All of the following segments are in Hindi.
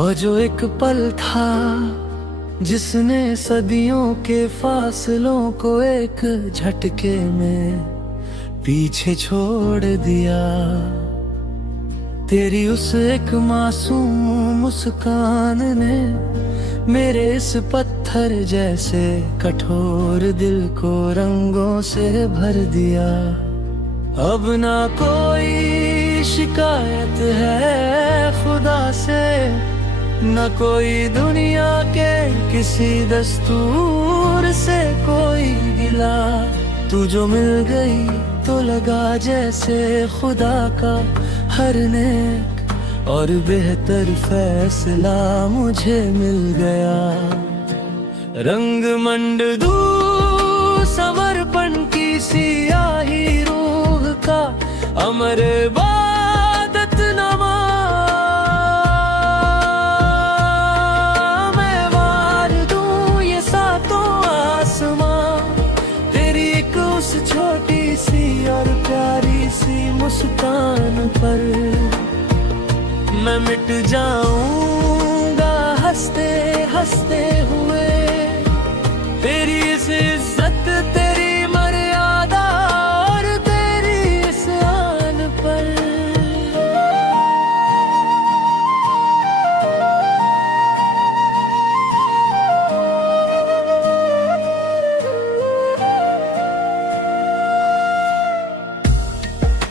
वो जो एक पल था जिसने सदियों के फासलों को एक झटके में पीछे छोड़ दिया। तेरी उस एक मासूम मुस्कान ने मेरे इस पत्थर जैसे कठोर दिल को रंगों से भर दिया। अब ना कोई शिकायत है खुदा से, न कोई दुनिया के किसी दस्तूर से कोई गिला। तू जो मिल गई तो लगा जैसे खुदा का हर नेक और बेहतर फैसला मुझे मिल गया। रंग मंडदू समर्पण की सियाही रूह का अमर इबादतनामा। मैं वार दूं ये सातों आसमां तेरी एक उस छोटी सी और प्यारी सी मुस्कान पर। मैं मिट जाऊंगा हंसते हंसते हुए, तेरी इस इज्जत तेरी मर्यादा और तेरी इस आन पर।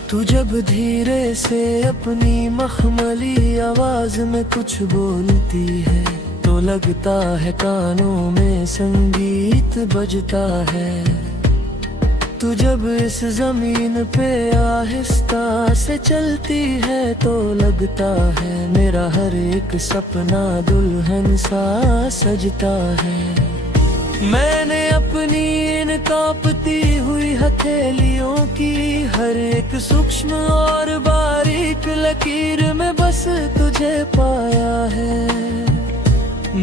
तू जब धीरे से अपनी मखमली आवाज में कुछ बोलती है तो लगता है कानों में संगीत बजता है। तू जब इस जमीन पे आहिस्ता से चलती है तो लगता है मेरा हर एक सपना दुल्हन सा सजता है। मैंने अपनी इन कांपती हुई हथेलियों की हर एक सूक्ष्म और बारीक लकीर में बस तुझे पाया है।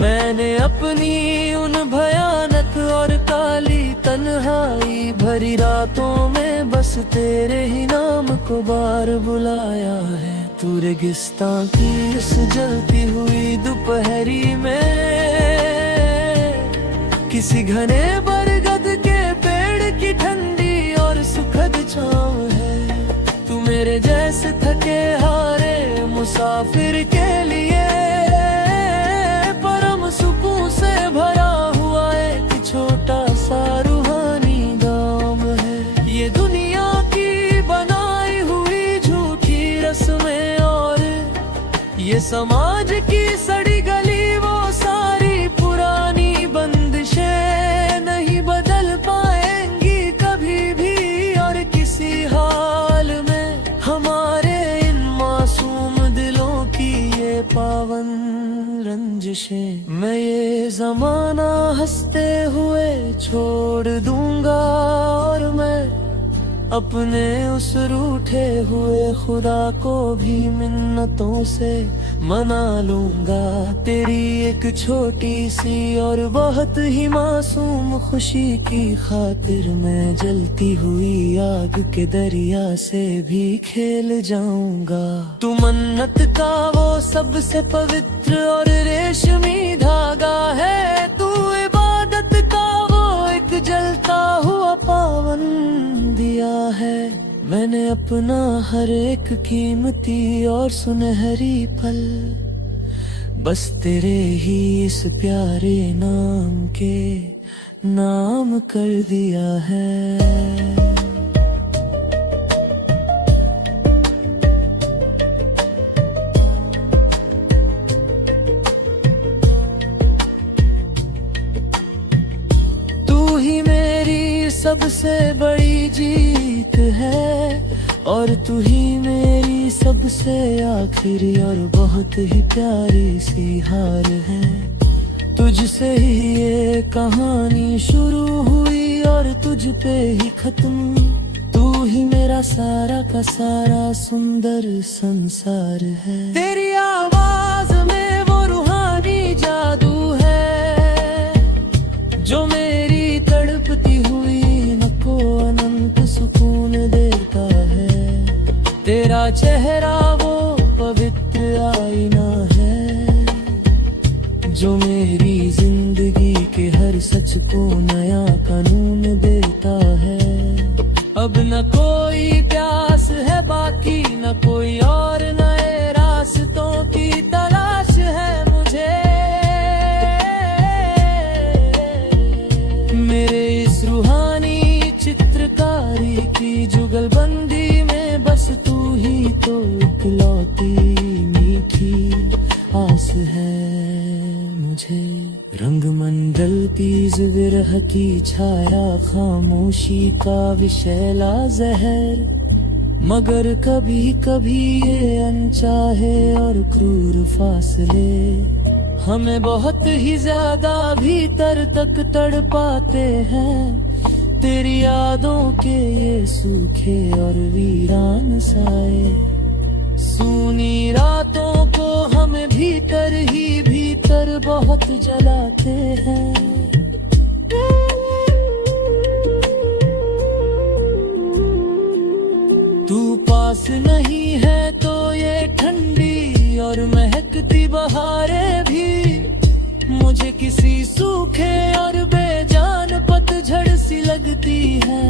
मैंने अपनी उन भयानक और काली तन्हाई भरी रातों में बस तेरे ही नाम को बार बुलाया है। तू रेगिस्तान की इस जलती हुई दोपहरी में किसी घने बरगद के पेड़ की ठंडी और सुखद छाँव है। तू मेरे जैसे थके हारे मुसाफिर के लिए परम सुकून से भरा हुआ एक छोटा सा रूहानी गाँव है। ये दुनिया की बनाई हुई झूठी रस्में और ये समाज की सड़ी गली वो सारी पुरानी बंदिशें नहीं बदल पाएंगी कभी भी और किसी हाल में हमारे इन मासूम दिलों की ये पावन रंजिशें। मैं ये जमाना हंसते हुए छोड़ दूंगा और मैं अपने उस रूठे हुए खुदा को भी मिन्नतों से मना लूंगा। तेरी एक छोटी सी और बहुत ही मासूम खुशी की खातिर मैं जलती हुई आग के दरिया से भी खेल जाऊंगा। तू मन्नत का वो सबसे पवित्र और रेशमी धागा है, तू इबादत का वो एक जलता हुआ पावन दिया है। मैंने अपना हर एक कीमती और सुनहरी पल बस तेरे ही इस प्यारे नाम के नाम कर दिया है। सबसे बड़ी जीत है और तू ही मेरी सबसे आखिरी और बहुत ही प्यारी सी हार है। तुझसे ही ये कहानी शुरू हुई और तुझ पे ही खत्म। तू ही मेरा सारा का सारा सुंदर संसार है। तेरी आवाज में वो रूहानी जादू है जो मेरी तड़पती हुई को अनंत सुकून देता है। तेरा चेहरा वो पवित्र आईना है तो इकलौती मीठी आस है मुझे। रंग मंडल तीज विरह की छाया, खामोशी का विषैला जहर, मगर कभी कभी ये अनचाहे और क्रूर फासले हमें बहुत ही ज्यादा भीतर तक तड़पाते हैं। तेरी यादों के ये सूखे और वीरान साए, सूनी रातों को हमें भीतर ही भीतर बहुत जलाते हैं। तू पास नहीं है तो ये ठंडी और महकती बहारें भी मुझे किसी सूखे और बेजान पतझड़ सी लगती है।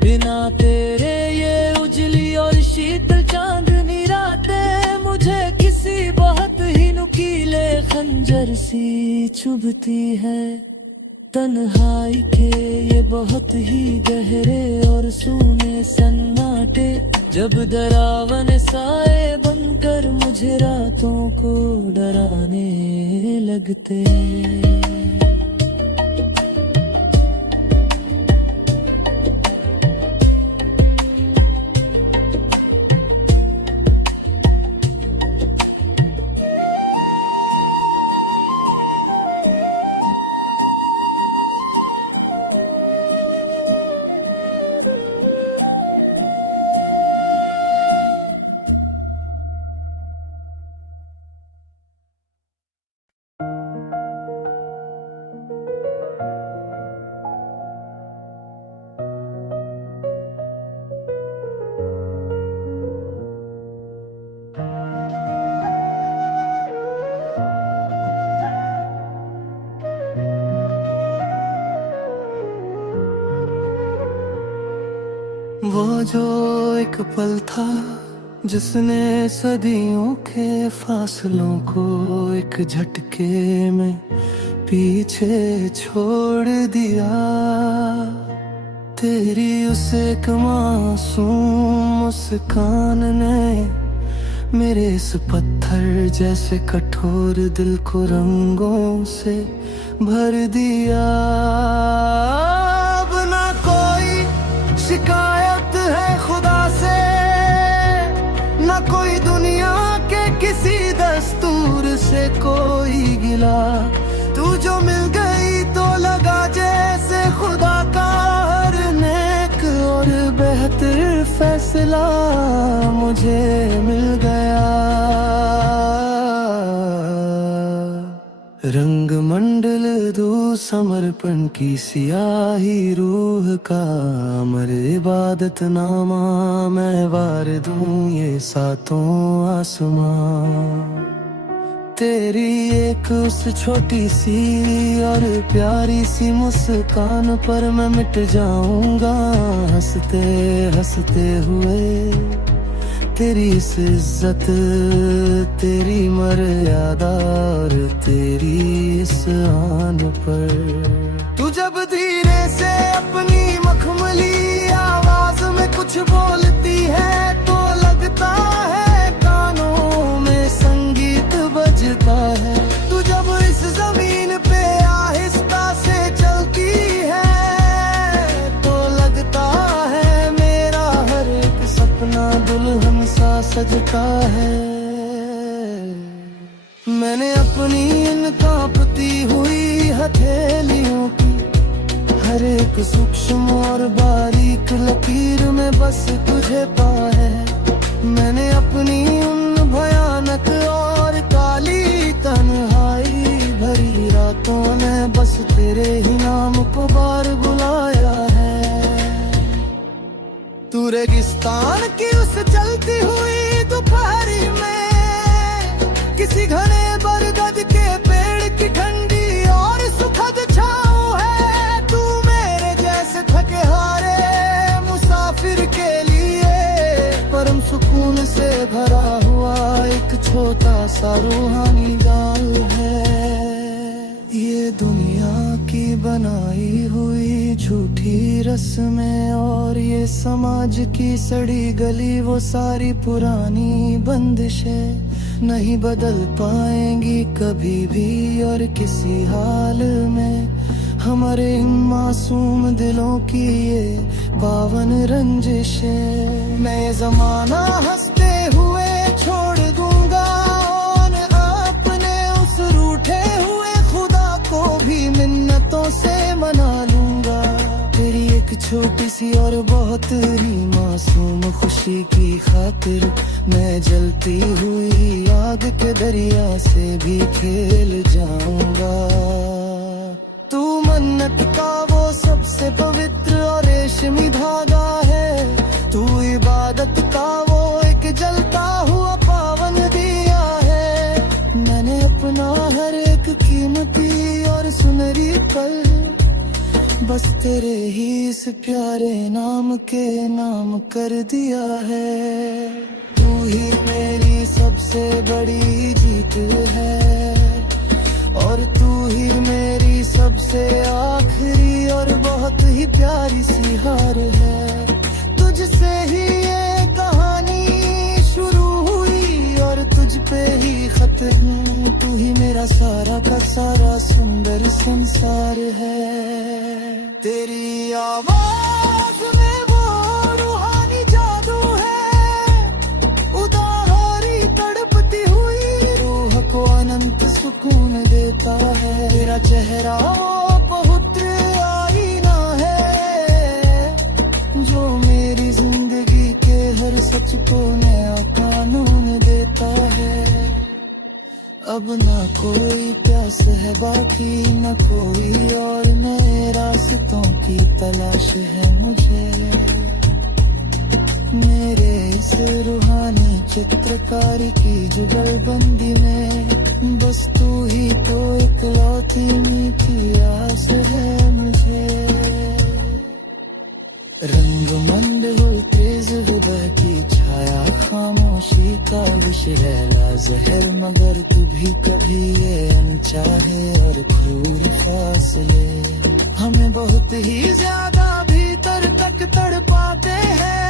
बिना तेरे ये उजली और शीतल चांदनी रातें मुझे किसी बहुत ही नुकीले खंजर सी चुभती है। तन्हाई के ये बहुत ही गहरे और सूने सन्नाटे जब डरावन साए बनकर मुझे रातों को डराने लगते। वो जो एक पल था जिसने सदियों के फासलों को एक झटके में पीछे छोड़ दिया। तेरी उस एक मासूम मुस्कान ने मेरे इस पत्थर जैसे कठोर दिल को रंगों से भर दिया। अब ना कोई शिकायत है खुदा से, ना कोई दुनिया के किसी दस्तूर से कोई गिला। तू जो मिल गई तो लगा जैसे खुदा का हर नेक और बेहतर फैसला मुझे मिल गया। रंग मंडल दो समर्पण की सियाही रूह का अमर इबादत नामा मैं वार दूं ये सातों आसमां। तेरी एक उस छोटी सी और प्यारी सी मुस्कान पर मैं मिट जाऊंगा हंसते हंसते हुए। तेरी इस इज्जत, तेरी मर्यादा और तेरी इस आन पर तू जब धीरे से अपनी मखमली आवाज में कुछ बोलती है तो लगता है कानों में संगीत बजता है। तू जब इस जमीन पे आहिस्ता से चलती है तो लगता है मेरा हर एक सपना दुल्हन सा सजता है। मैंने अपनी इन कांपती हुई हथेलियों की हर एक सूक्ष्म और बारीक लकीर में बस तुझे पा है। मैंने अपनी उन भयानक और काली तन्हाई भरी रातों में बस तेरे ही नाम को बार बुलाया है। तू रेगिस्तान की उस चलती हुई दोपहरी में किसी घने बरगद के पेड़ की ठंडी और सुखद छाँव है। तू मेरे जैसे थके हारे मुसाफिर के लिए परम सुकून से भरा हुआ एक छोटा सा रूहानी गाँव है। ये दुनिया की बनाई हुई झूठी रस्में और ये समाज की सड़ी गली वो सारी पुरानी बंदिशें नहीं बदल पाएंगी कभी भी और किसी हाल में। हमारे इन मासूम दिलों की ये पावन रंजिशें मैं ये जमाना हंसते हुए छोड़ दूंगा और अपने उस रूठे हुए खुदा को भी मिन्नतों से मना लूंगा। तेरी एक छोटी सी और बहुत ही मासूम खुशी की खातिर मैं जलती हुई आग के दरिया से भी खेल जाऊंगा। तू मन्नत का वो सबसे पवित्र और रेशमी धागा है, तू इबादत का वो एक जलता हुआ पावन दिया है। मैंने अपना हर एक कीमती और सुनहरी पल बस तेरे ही इस प्यारे नाम के नाम कर दिया है। तू ही मेरी सबसे बड़ी जीत है और तू ही मेरी सबसे आखिरी और बहुत ही प्यारी सी हार है। तुझसे ही ये कहानी शुरू हुई और तुझ पे ही खत्म। तू ही मेरा सारा का सारा सुंदर संसार है। तेरी आवाज में वो रूहानी जादू है, उदाहरी तड़पती हुई रूह को अनंत सुकून देता है। तेरा चेहरा वो पवित्र आईना है जो मेरी जिंदगी के हर सच को नया कानून देता है। अब ना कोई प्यास है बाकी न कोई और नए रास्तों की तलाश है मुझे। मेरे इस रूहानी चित्रकारी की जुगलबंदी में बस तू ही तो इकलौती मीठी आस है मुझे। रंगमंद हुई तेज विदा की छाया खामोशी का विषैला जहर मगर तू भी कभी ये अनचाहे और क्रूर फासले हमें बहुत ही ज्यादा भीतर तक तड़पाते हैं।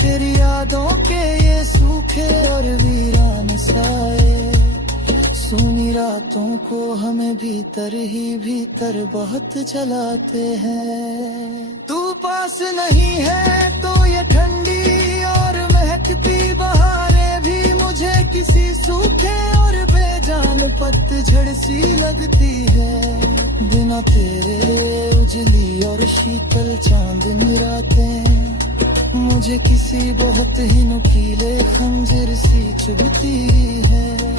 तेरी यादों के ये सूखे और वीरान साए सूनी रातों को हमें भीतर ही भीतर बहुत जलाते हैं। तू पास नहीं है तो ये ठंडी और महकती बहारें भी मुझे किसी सूखे और बेजान पतझड़ सी लगती है। बिना तेरे उजली और शीतल चांदनी रातें मुझे किसी बहुत ही नुकीले खंजर सी चुभती है।